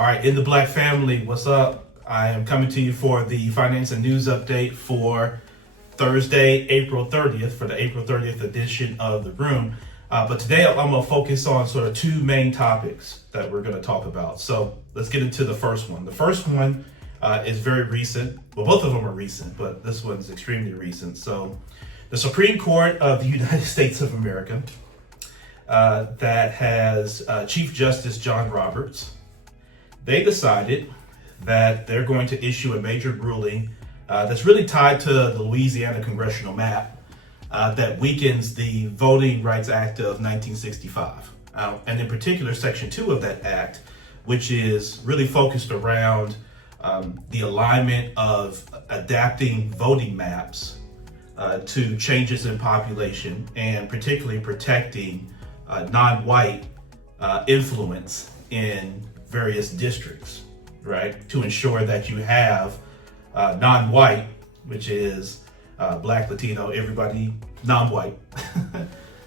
All right, in the Black family, what's up? I am coming to you for the finance and news update for Thursday, April 30th, for the April 30th edition of The Room. But today I'm going to focus on sort of two main topics that we're going to talk about. So let's get into the first one. The first one is very recent. Well, both of them are recent, but this one's extremely recent. So the Supreme Court of the United States of America that has Chief Justice John Roberts, they decided that they're going to issue a major ruling that's really tied to the Louisiana congressional map that weakens the Voting Rights Act of 1965. And in particular, Section 2 of that act, which is really focused around the alignment of adapting voting maps to changes in population and particularly protecting non-white influence in various districts, right? To ensure that you have non-white, which is Black, Latino, everybody non-white,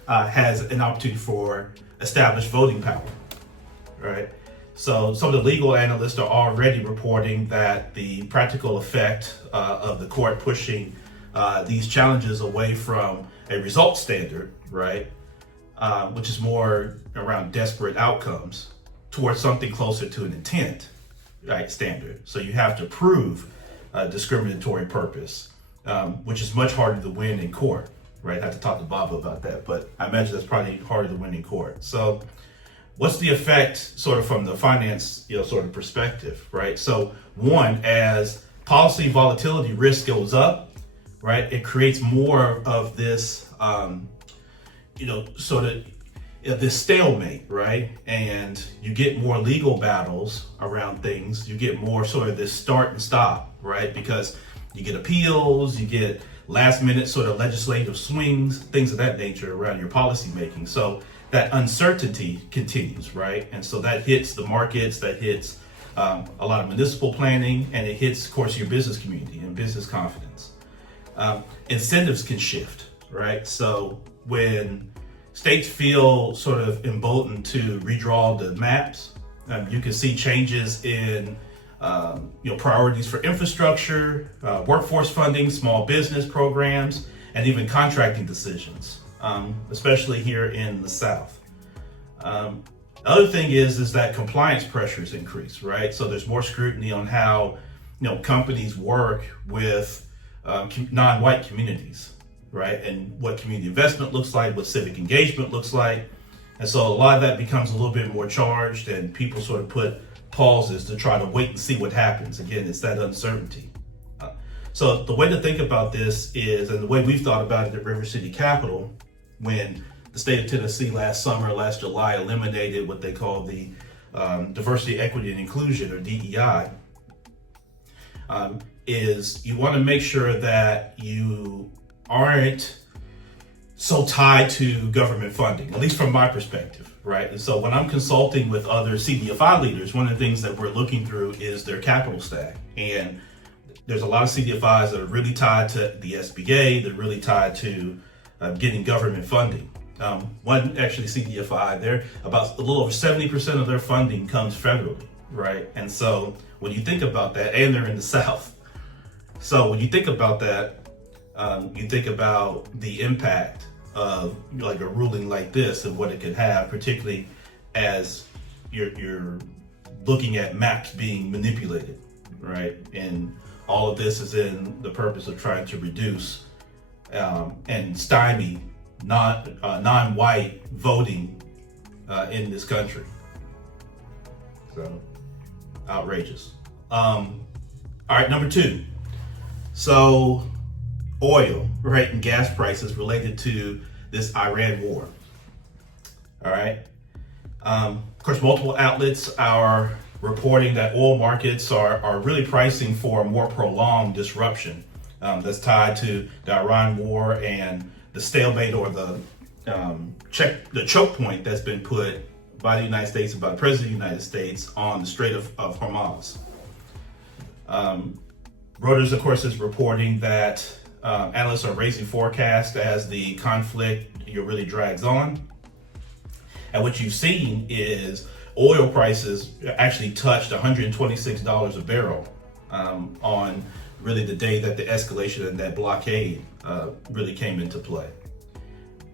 has an opportunity for established voting power, right? So some of the legal analysts are already reporting that the practical effect of the court pushing these challenges away from a result standard, right, which is more around desperate outcomes, towards something closer to an intent, right, standard. So you have to prove discriminatory purpose, which is much harder to win in court, right? I have to talk to Bob about that, but I imagine that's probably harder to win in court. So what's the effect sort of from the finance, sort of perspective, right? So one, as policy volatility risk goes up, right, it creates more of this, sort of this stalemate, right? And you get more legal battles around things. You get more sort of this start and stop, right? Because you get appeals, you get last minute sort of legislative swings, things of that nature around your policy making. So that uncertainty continues, right? And so that hits the markets, that hits a lot of municipal planning, and it hits, of course, your business community and business confidence. Incentives can shift, right? So when states feel sort of emboldened to redraw the maps, you can see changes in priorities for infrastructure, workforce funding, small business programs, and even contracting decisions, especially here in the South. The other thing is that compliance pressures increase, right? So there's more scrutiny on how companies work with non-white communities, right? And what community investment looks like, what civic engagement looks like. And so a lot of that becomes a little bit more charged, and people sort of put pauses to try to wait and see what happens. Again, it's that uncertainty. So the way to think about this is, and the way we've thought about it at River City Capital, when the state of Tennessee last July, eliminated what they call the Diversity, Equity, and Inclusion, or DEI, is you want to make sure that you aren't so tied to government funding, at least from my perspective, right? And so when I'm consulting with other CDFI leaders, one of the things that we're looking through is their capital stack. And there's a lot of CDFIs that are really tied to the SBA, they're really tied to getting government funding. One actually CDFI, they're about a little over 70% of their funding comes federally, right? And so when you think about that, and they're in the South. So when you think about that, you think about the impact of like a ruling like this and what it could have, particularly as you're looking at maps being manipulated, right? And all of this is in the purpose of trying to reduce and stymie non-white voting in this country. So outrageous. All right, number two. So oil, right, and gas prices related to this Iran war. All right. Of course, multiple outlets are reporting that oil markets are really pricing for a more prolonged disruption that's tied to the Iran war and the stalemate or the choke point that's been put by the United States and by the President of the United States on the Strait of Hormuz. Reuters, of course, is reporting that analysts are raising forecasts as the conflict really drags on. And what you've seen is oil prices actually touched $126 a barrel on really the day that the escalation and that blockade really came into play.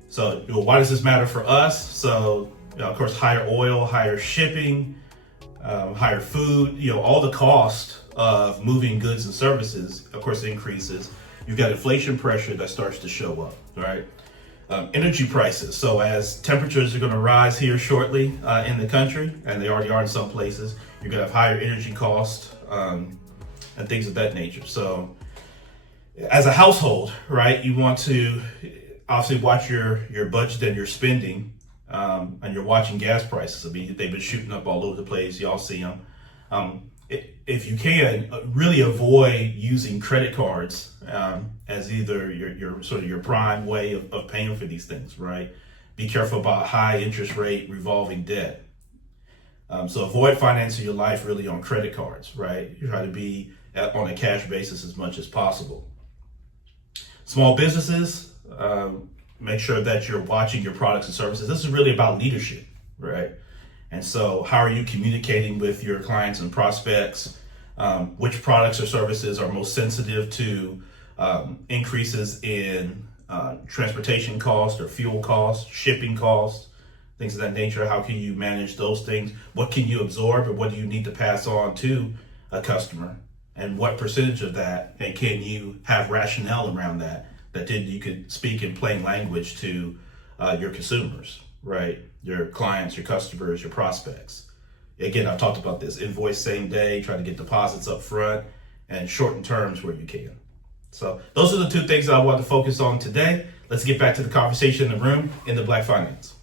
So why does this matter for us? So of course, higher oil, higher shipping, higher food, all the cost of moving goods and services, of course, increases. You've got inflation pressure that starts to show up, right? Energy prices. So as temperatures are going to rise here shortly in the country, and they already are in some places, you're going to have higher energy costs and things of that nature. So as a household, right, you want to obviously watch your budget and your spending, and you're watching gas prices. I mean, they've been shooting up all over the place. Y'all see them. If you can, really avoid using credit cards as either your sort of your prime way of paying for these things, right? Be careful about high interest rate revolving debt. So avoid financing your life really on credit cards, right? You try to be on a cash basis as much as possible. Small businesses, make sure that you're watching your products and services. This is really about leadership, right? And so how are you communicating with your clients and prospects? Which products or services are most sensitive to increases in transportation costs or fuel costs, shipping costs, things of that nature? How can you manage those things? What can you absorb, or what do you need to pass on to a customer? And what percentage of that, and can you have rationale around that then you could speak in plain language to your consumers, right? Your clients, your customers, your prospects. Again, I've talked about this. Invoice same day, try to get deposits up front, and shorten terms where you can. So those are the two things that I want to focus on today. Let's get back to the conversation in the room in the Black Finance.